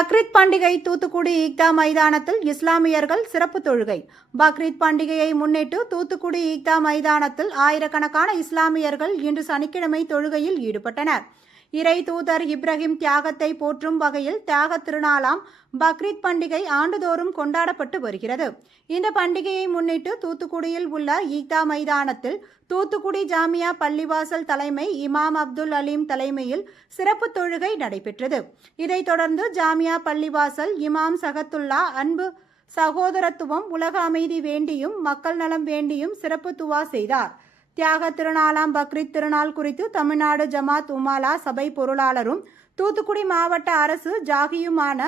பக்ரீத் பண்டிகை தூத்துக்குடி ஈக்தா மைதானத்தில் இஸ்லாமியர்கள் சிறப்பு தொழுகை. பக்ரீத் பண்டிகையை முன்னிட்டு தூத்துக்குடி ஈக்தா மைதானத்தில் ஆயிரக்கணக்கான இஸ்லாமியர்கள் இன்று சனிக்கிழமை தொழுகையில் ஈடுபட்டனர். இறை தூதர் இப்ராஹிம் தியாகத்தை போற்றும் வகையில் தியாகத் திருநாளாம் பக்ரீத் பண்டிகை ஆண்டுதோறும் கொண்டாடப்பட்டு வருகிறது. இந்த பண்டிகையை முன்னிட்டு தூத்துக்குடியில் உள்ள ஈக்தா மைதானத்தில் தூத்துக்குடி ஜாமியா பள்ளிவாசல் தலைமை இமாம் அப்துல் அலீம் தலைமையில் சிறப்பு தொழுகை நடைபெற்றது. இதைத் தொடர்ந்து ஜாமியா பள்ளிவாசல் இமாம் சகத்துல்லா அன்பு சகோதரத்துவம் உலக அமைதி வேண்டியும் மக்கள் நலம் வேண்டியும் சிறப்பு துவா செய்தார். தியாக திருநாளாம் பக்ரீத் திருநாள் குறித்து தமிழ்நாடு ஜமாத் உமாலா சபை பொருளாளரும் தூத்துக்குடி மாவட்ட அரசு ஜாகியுமான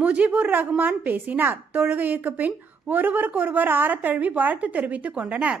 முஜிபுர் ரஹ்மான் பேசினார். தொழுகைக்கு பின் ஒருவருக்கொருவர் ஆரத்தழுவி வாழ்த்து தெரிவித்துக் கொண்டனர்.